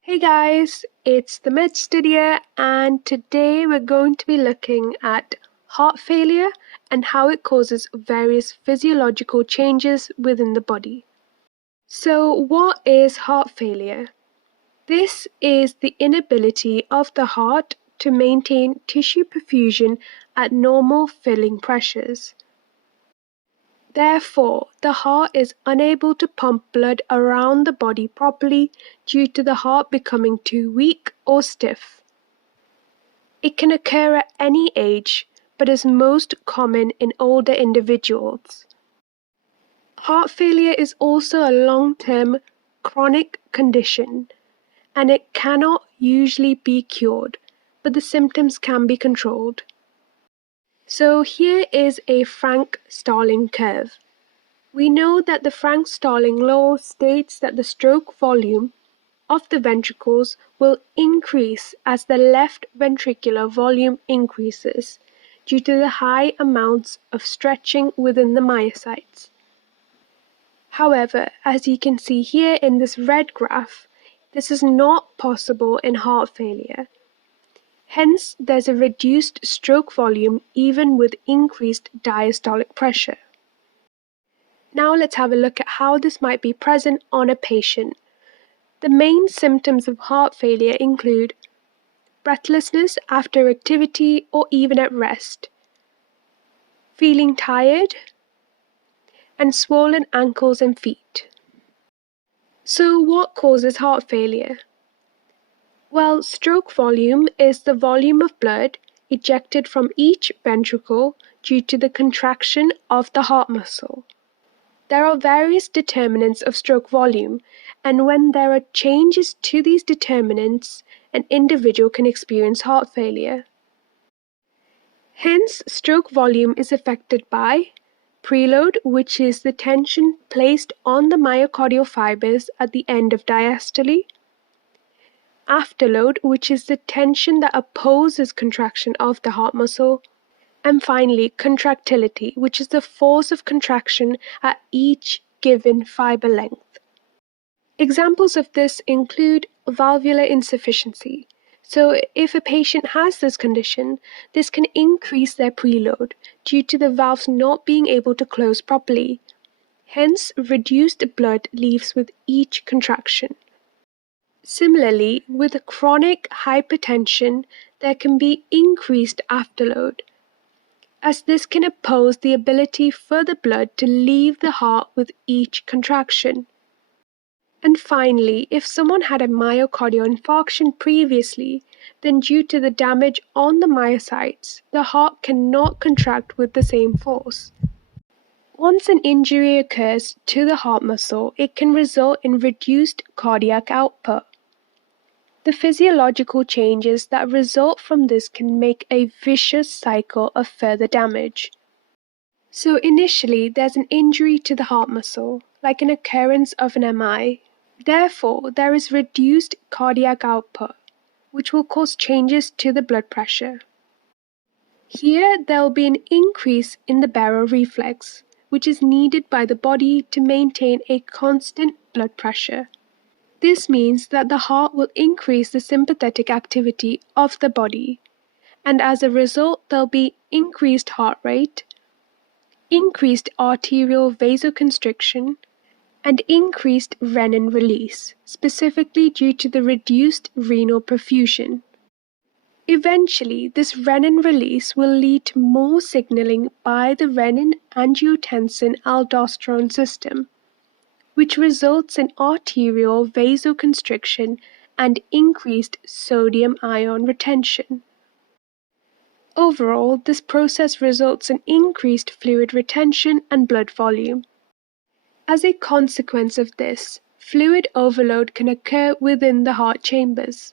Hey guys, it's the Medstudier, and today we're going to be looking at heart failure and how it causes various physiological changes within the body. So, what is heart failure? This is the inability of the heart to maintain tissue perfusion at normal filling pressures. Therefore, the heart is unable to pump blood around the body properly due to the heart becoming too weak or stiff. It can occur at any age, but is most common in older individuals. Heart failure is also a long-term chronic condition, and it cannot usually be cured, but the symptoms can be controlled. So here is a Frank-Starling curve. We know that the Frank-Starling law states that the stroke volume of the ventricles will increase as the left ventricular volume increases due to the high amounts of stretching within the myocytes. However, as you can see here in this red graph, this is not possible in heart failure. Hence, there's a reduced stroke volume even with increased diastolic pressure. Now let's have a look at how this might be present on a patient. The main symptoms of heart failure include breathlessness after activity or even at rest, feeling tired, and swollen ankles and feet. So what causes heart failure? Well, stroke volume is the volume of blood ejected from each ventricle due to the contraction of the heart muscle. There are various determinants of stroke volume, and when there are changes to these determinants, an individual can experience heart failure. Hence, stroke volume is affected by preload, which is the tension placed on the myocardial fibers at the end of diastole, afterload, which is the tension that opposes contraction of the heart muscle, and finally, contractility, which is the force of contraction at each given fiber length. Examples of this include valvular insufficiency. So if a patient has this condition, this can increase their preload due to the valves not being able to close properly. Hence, reduced blood leaves with each contraction. Similarly, with chronic hypertension, there can be increased afterload, as this can oppose the ability for the blood to leave the heart with each contraction. And finally, if someone had a myocardial infarction previously, then due to the damage on the myocytes, the heart cannot contract with the same force. Once an injury occurs to the heart muscle, it can result in reduced cardiac output. The physiological changes that result from this can make a vicious cycle of further damage. So initially, there's an injury to the heart muscle, like an occurrence of an MI. Therefore, there is reduced cardiac output, which will cause changes to the blood pressure. Here, there will be an increase in the baroreflex, which is needed by the body to maintain a constant blood pressure. This means that the heart will increase the sympathetic activity of the body, and as a result, there'll be increased heart rate, increased arterial vasoconstriction, and increased renin release, specifically due to the reduced renal perfusion. Eventually, this renin release will lead to more signaling by the renin-angiotensin-aldosterone system, which results in arterial vasoconstriction and increased sodium ion retention. Overall, this process results in increased fluid retention and blood volume. As a consequence of this, fluid overload can occur within the heart chambers.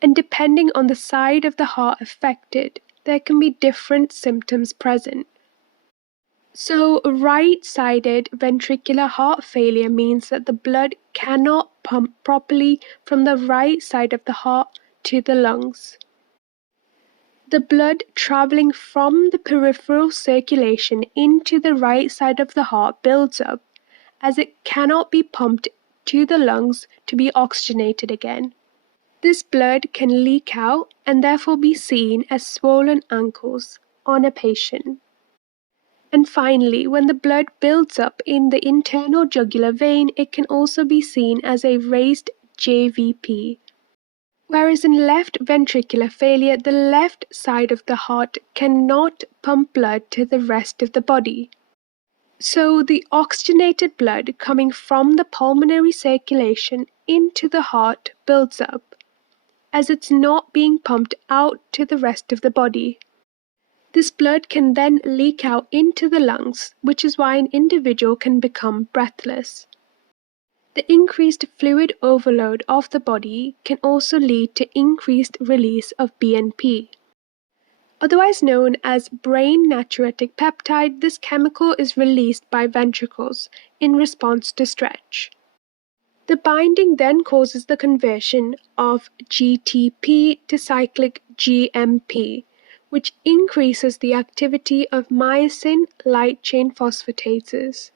And depending on the side of the heart affected, there can be different symptoms present. So, right-sided ventricular heart failure means that the blood cannot pump properly from the right side of the heart to the lungs. The blood traveling from the peripheral circulation into the right side of the heart builds up, as it cannot be pumped to the lungs to be oxygenated again. This blood can leak out and therefore be seen as swollen ankles on a patient. And finally, when the blood builds up in the internal jugular vein, it can also be seen as a raised JVP. Whereas in left ventricular failure, the left side of the heart cannot pump blood to the rest of the body. So the oxygenated blood coming from the pulmonary circulation into the heart builds up, as it's not being pumped out to the rest of the body. This blood can then leak out into the lungs, which is why an individual can become breathless. The increased fluid overload of the body can also lead to increased release of BNP. Otherwise known as brain natriuretic peptide, this chemical is released by ventricles in response to stretch. The binding then causes the conversion of GTP to cyclic GMP, which increases the activity of myosin light chain phosphatases.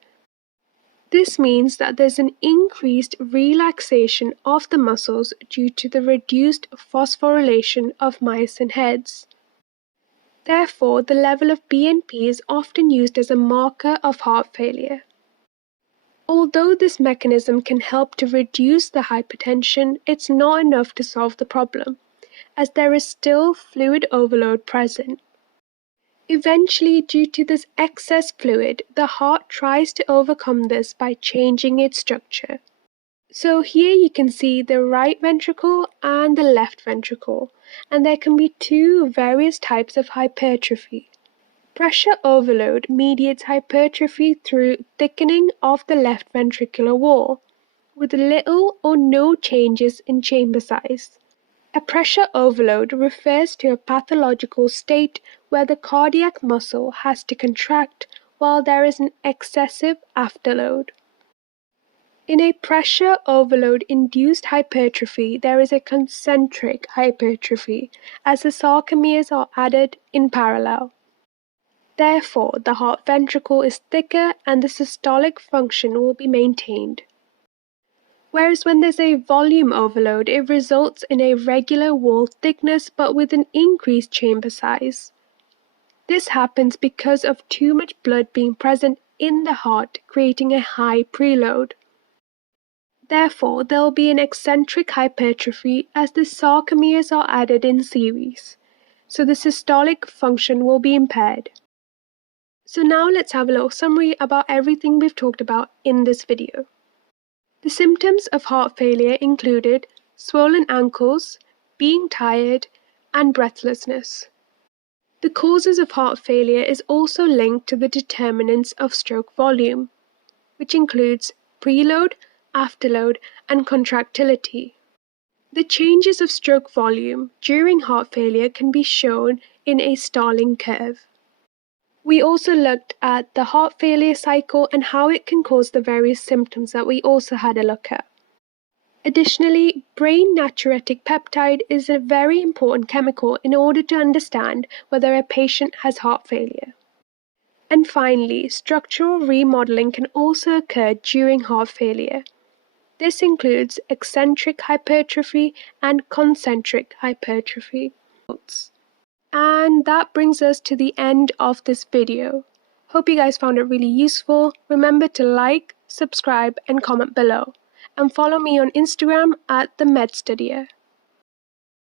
This means that there's an increased relaxation of the muscles due to the reduced phosphorylation of myosin heads. Therefore, the level of BNP is often used as a marker of heart failure. Although this mechanism can help to reduce the hypertension, it's not enough to solve the problem, as there is still fluid overload present. Eventually, due to this excess fluid, the heart tries to overcome this by changing its structure. So here you can see the right ventricle and the left ventricle, and there can be two various types of hypertrophy. Pressure overload mediates hypertrophy through thickening of the left ventricular wall, with little or no changes in chamber size. A pressure overload refers to a pathological state where the cardiac muscle has to contract while there is an excessive afterload. In a pressure overload-induced hypertrophy, there is a concentric hypertrophy, as the sarcomeres are added in parallel. Therefore, the heart ventricle is thicker and the systolic function will be maintained. Whereas when there's a volume overload, it results in a regular wall thickness but with an increased chamber size. This happens because of too much blood being present in the heart, creating a high preload. Therefore, there will be an eccentric hypertrophy as the sarcomeres are added in series, so the systolic function will be impaired. So now let's have a little summary about everything we've talked about in this video. The symptoms of heart failure included swollen ankles, being tired, and breathlessness. The causes of heart failure is also linked to the determinants of stroke volume, which includes preload, afterload, and contractility. The changes of stroke volume during heart failure can be shown in a STARLING curve. We also looked at the heart failure cycle and how it can cause the various symptoms that we also had a look at. Additionally, brain natriuretic peptide is a very important chemical in order to understand whether a patient has heart failure. And finally, structural remodeling can also occur during heart failure. This includes eccentric hypertrophy and concentric hypertrophy. And that brings us to the end of this video. Hope you guys found it really useful. Remember to like, subscribe, and comment below. And follow me on Instagram at the Medstudier.